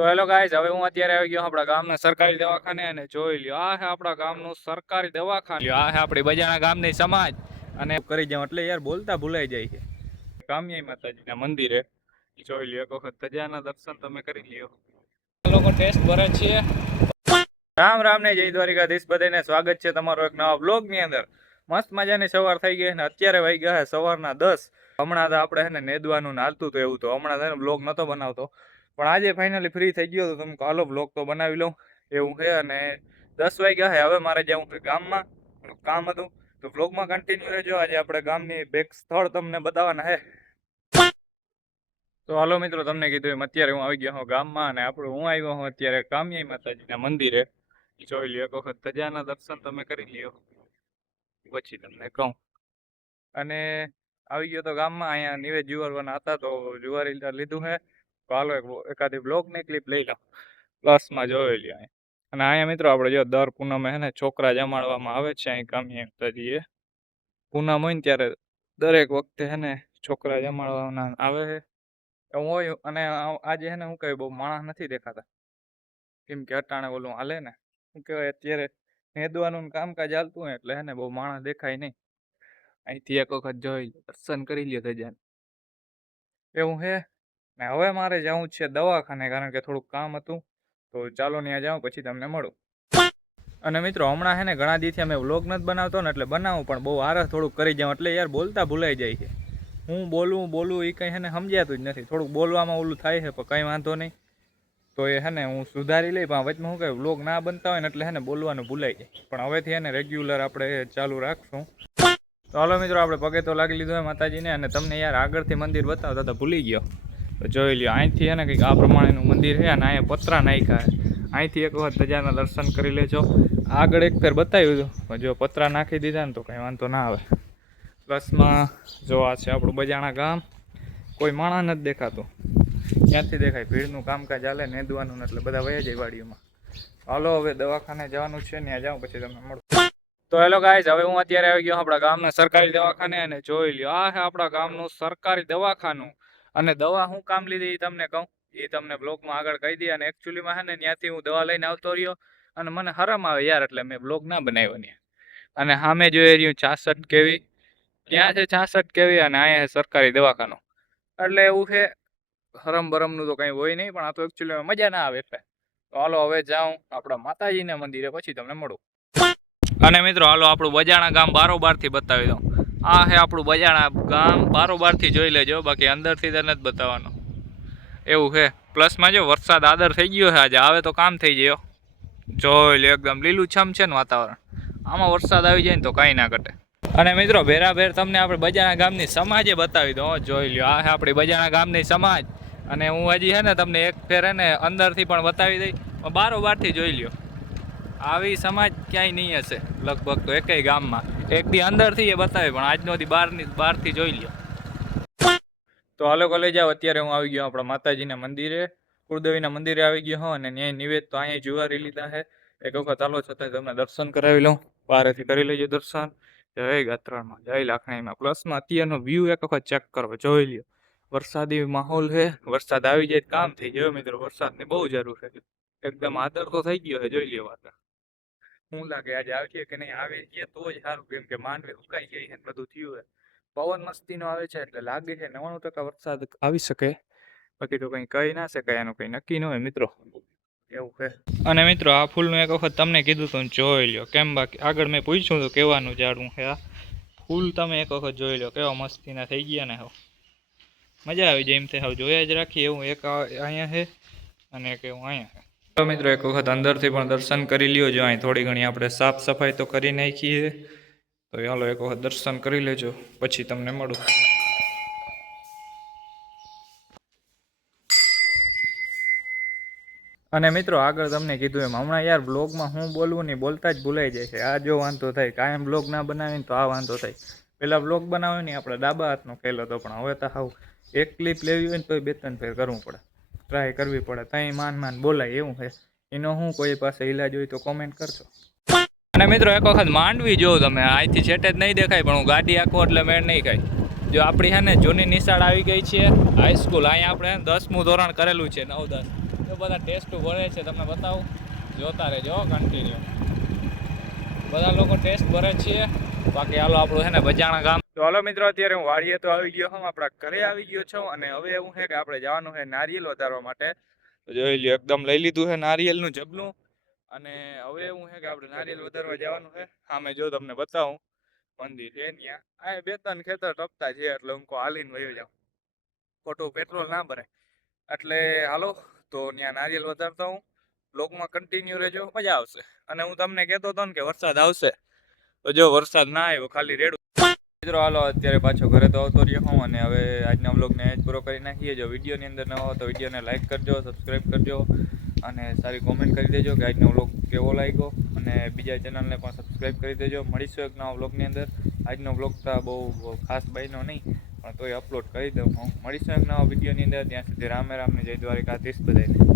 તો hello guys, હવે હું અત્યારે આવી ગયો આપણા ગામના સરકારી દવાખાને અને જોઈ લ્યો આ છે આપણા ગામનું સરકારી દવાખાનું. આ છે આપણી બજાણા ગામની સમાજ અને કરી જાઉં એટલે યાર બોલતા ભૂલાઈ જાય છે. કામયાઈ માતાજીના મંદિરે જોઈ લ્યો, એક વખત ધજાના દર્શન તમે કરી લ્યો. લોકો ટેસ્ટ ભરે છે. રામ રામ ને જય દ્વારિકાધીશ, બધાને સ્વાગત છે તમારો એક નવા બ્લોગની અંદર. મસ્ત મજાની સવાર થઈ ગઈ અને અત્યારે વાગી ગયા સવારના 10. હમણાં તો આપણે છે ને નેદવાનું હાલતું તો એવું તો હમણાં છે ને બ્લોગ નહોતો બનાવતો, પણ આજે ફાઇનલી ફ્રી થઈ ગયો તો તમે હાલો બ્લોગ તો બનાવી લઉં એવું છે. અને 10 વાગ્યા છે, હવે મારે જવું છે ગામમાં, કામ હતું તો બ્લોગમાં કન્ટિન્યુ રહેજો. આજે આપણે ગામની બેક સ્થળ તમને બતાવવાના છે. તો હાલો મિત્રો, તમને કીધું એમ અત્યારે હું આવી ગયો હું ગામમાં અને હું આવ્યો હું અત્યારે કામયાઈ માતાજીના મંદિરે. જોઈ લ્યો, એક વખત ધજાના દર્શન તમે કરી લ્યો પછી તમને કહું. અને આવી ગયો તો ગામમાં, અહીંયા નિવેદ જુવારવાના હતા તો જુવારી લીધું છે. તો હાલો એકાદી બ્લોગની ક્લિપ લઈ લો, પ્લસમાં જોઈ લ્યો. અને અહીંયા મિત્રો આપણે જો દર પૂનમે છે ને છોકરા જમાડવામાં આવે છે. અહીં કામયાઈ માતાજીએ પૂનમ હોય ને ત્યારે દરેક વખતે છે ને છોકરા જમાડવાના આવે છે એવું હોય. અને આજે છે ને હું કહે બહુ માણસ નથી દેખાતા, કેમ કે અટાણે ઓલું હાલે ને શું કહેવાય, અત્યારે નેદવાનું કામકાજ ચાલતું હોય એટલે છે ને બહુ માણસ દેખાય નહીં. અહીંથી એક વખત જોઈ દર્શન કરી લ્યો ધજાને એવું છે. ને હવે મારે જવું છે દવાખાને, કારણ કે થોડુંક કામ હતું તો ચાલો ત્યાં જાઉં પછી તમને મળું. અને મિત્રો હમણાં છે ને ઘણા દિવસથી અમે વ્લોગ નથી બનાવતો ને એટલે બનાવું, પણ બહુ આરસ થોડુંક કરી જાઉં એટલે યાર બોલતા ભૂલાઈ જાય છે. હું બોલું એ કંઈ છે ને સમજાતું જ નથી. થોડુંક બોલવામાં ઓલું થાય છે પણ કંઈ વાંધો નહીં, તો એ છે ને હું સુધારી લઈ. પણ વચમાં શું કહે વ્લોગ ના બનતા હોય ને એટલે છે ને બોલવાનું ભૂલાઈ જાય. પણ હવેથી છે ને રેગ્યુલર આપણે ચાલુ રાખશું. તો હાલો મિત્રો, આપણે પગે તો લાગી લીધો હોય માતાજીને. અને તમને યાર આગળથી મંદિર બતાવતા તો ભૂલી ગયો તો જોઈ લ્યો. અહીંથી છે ને કંઈક આ પ્રમાણેનું મંદિર છે અને અહીંયા પતરા નાખ્યા છે. અહીંથી એક વખત ધજાના દર્શન કરી લેજો. આગળ એક ફેર બતાવ્યું હતું, જો પતરા નાખી દીધા ને તો કંઈ વાંધો ના આવે. પ્લસમાં જો આ છે આપણું બજાણા ગામ, કોઈ માણસ નથી દેખાતું. ક્યાંથી દેખાય, ભીડનું કામકાજ ચાલે નેદવાનું એટલે બધા વયા જાય વાડીઓમાં. હાલો હવે દવાખાને જવાનું છે, ત્યાં જાઉં પછી તમને મળું. તો હેલો ગાઈઝ, હવે હું અત્યારે આવી ગયો આપણા ગામના સરકારી દવાખાને અને જોઈ લ્યો આ છે આપણા ગામનું સરકારી દવાખાનું. અને દવા હું કામ લીધી એ તમને કહું, એ તમને બ્લોગમાં આગળ કહી દઈએ. અને એકચ્યુઅલીમાં છે ને ત્યાંથી હું દવા લઈને આવતો રહ્યો અને મને હરમ આવે યાર, એટલે મેં બ્લોગ ના બનાવ્યો ત્યાં. અને સામે જોઈ રહ્યું 66 કેવી, ત્યાં છે 66 કેવી અને અહીંયા છે સરકારી દવાખાનું. એટલે એવું છે, હરમ બરમનું તો કંઈ હોય નહીં, પણ આ તો એકચ્યુઅલી મજા ના આવે એટલે. તો હાલો હવે જાઉં આપણા માતાજીના મંદિરે પછી તમને મળું. અને મિત્રો હાલો આપણું બજાણા ગામ બારોબારથી બતાવી દઉં. આ છે આપણું બજાણા ગામ, બારોબારથી જોઈ લેજો, બાકી અંદરથી તો નથી બતાવવાનું એવું છે. પ્લસમાં જો વરસાદ આદર થઈ ગયો છે આજે, આવે તો કામ થઈ જાય. જોઈ લે એકદમ લીલુંછમ છે ને વાતાવરણ. આમાં વરસાદ આવી જાય ને તો કાંઈ ના ઘટે. અને મિત્રો ભેરાભેર તમને આપણે બજાણા ગામની સમાજે બતાવી દઉં. જોઈ લ્યો આ છે આપણી બજાણા ગામની સમાજ. અને હું હજી છે ને તમને એક ફેર ને અંદરથી પણ બતાવી દઈ, બારોબારથી જોઈ લ્યો. આવી સમાજ ક્યાંય નહીં હશે લગભગ તો એકેય ગામમાં. એક દી અંદરથી એ બતાવે, પણ આજનો દી બહારથી જોઈ લ્યો. તો હાલો કોલેજ જાવ. અત્યારે હું આવી ગયો આપણા માતાજીના મંદિરે, કુળદેવીના મંદિરે આવી ગયો હું. અને ન્યાય નિવેદ તો અહીંયા જુવારી લીધા છે. એક વખત હાલો છતાં તમને દર્શન કરાવી લઉં, બહારેથી કરી લેજો દર્શન. જય ગાત્રાળમાં, જય લાખણીમાં. પ્લસમાં અત્યારનો વ્યૂ એક વખત ચેક કરો, જોઈ લ્યો. વરસાદી માહોલ છે, વરસાદ આવી જાય કામ થઈ જાય મિત્રો. વરસાદની બહુ જરૂર છે, એકદમ આદર તો થઈ ગયો છે. જોઈ લ્યો વાત શું લાગે આજે આવી કે નહીં, આવી ગયા તો જ સારું, કેમ કે માંડવી ઉકાઈ ગઈ છે, બધું થયું છે. પવન મસ્તીનો આવે છે એટલે લાગે છે 99% વરસાદ આવી શકે, બાકી તો કંઈ કહી ના શકાય, એનું કંઈ નક્કી ન હોય મિત્રો, એવું છે. અને મિત્રો આ ફૂલનું એક વખત તમને કીધું તો જોઈ લ્યો. કેમ બાકી આગળ મેં પૂછ્યું તો કહેવાનું ઝાડવું છે આ ફૂલ. તમે એક વખત જોઈ લો કેવા મસ્તીના થઈ ગયા ને. હવે મજા આવી જાય એમ થાય, હવે જોયા જ રાખીએ એવું. એક અહીંયા છે અને એક એવું અહીંયા છે. તો મિત્રો એક વખત અંદરથી પણ દર્શન કરી લ્યો. જો અહીં થોડી ઘણી આપણે સાફ સફાઈ તો કરી નાખીએ, તો ચાલો એક વખત દર્શન કરી લેજો પછી તમને મળું. અને મિત્રો આગળ તમને કીધું એમ હમણાં યાર બ્લોગમાં હું બોલવું નહીં, બોલતા જ ભૂલાઈ જાય છે. આ જો વાંધો થાય, કાયમ બ્લોગ ના બનાવીને તો આ વાંધો થાય. પહેલાં બ્લોગ બનાવ્યો ને આપણે ડાબા હાથનો ખેલ હતો, પણ હવે તો હાવ એક ક્લિપ લેવી હોય ને તો 2-3 ફેર કરવું પડે, ટ્રાય કરવી પડે, ત્યાં માન બોલાય એવું છે. એનો હું કોઈ પાસે ઈલાજ હોય તો કોમેન્ટ કરજો. અને મિત્રો એક વખત માંડવી જોઉં તમે, અહીંથી છેટે જ નહીં દેખાય, પણ હું ગાડી આખું એટલે મેળ નહીં ખાય. જો આપણી છે ને જૂની નિશાળ આવી ગઈ છે હાઈસ્કૂલ, અહીંયા આપણે 10મું ધોરણ કરેલું છે, 9-10. તો બધા ટેસ્ટ ભરે છે તમને બતાવું, જોતા રહેજો કન્ટિન્યુ. બધા લોકો ટેસ્ટ ભરે છે. બાકી હાલો આપણું છે ને બજાણા ગામ. તો હાલો મિત્રો, અત્યારે હું વાડીએ તો આવી ગયો હું, આપણા ઘરે આવી ગયો છું. અને હવે એવું છે કે આપણે જવાનું છે નારિયેલ વધારવા માટે. તો જોઈ લ્યો, એકદમ લઈ લીધું છે નારિયેલનું જબલું. અને હવે એવું છે કે આપણે નારિયેલ વધારવા જવાનું છે. સામે જો તમને બતાવું મંદિર છે ત્યાં. આ 2-3 ખેતર ટપતા છે એટલે હું હાલીને વયો જાઉં, ખોટું પેટ્રોલ ના ભરાય. એટલે હાલો તો ત્યાં નારિયેલ વધારતા હું. બ્લોગમાં કન્ટિન્યુ રહેજો, મજા આવશે. અને હું તમને કહેતો હતો ને કે વરસાદ આવશે, તો જો વરસાદ ના આવ્યો, ખાલી રેડું. મિત્રો હાલો અત્યારે પાછો ઘરે તો આવતો રહ્યો હું. અને હવે આજના બ્લોગને જ પૂરો કરી નાખીએ. જો વિડીયોની અંદર ન હો તો વિડીયોને લાઇક કરજો, સબસ્ક્રાઈબ કરજો અને સારી કોમેન્ટ કરી દેજો કે આજનો બ્લોગ કેવો લાગ્યો. અને બીજા ચેનલને પણ સબસ્ક્રાઈબ કરી દેજો. મળીશું એક નવા બ્લોગની અંદર. આજનો બ્લોગ તો બહુ ખાસ બન્યો નહીં, પણ તોય અપલોડ કરી દઉં હું. મળીશું એક નવા વિડીયોની અંદર. ત્યાં સુધી રામે રામને, જય દ્વારિકાધીશ બધાને.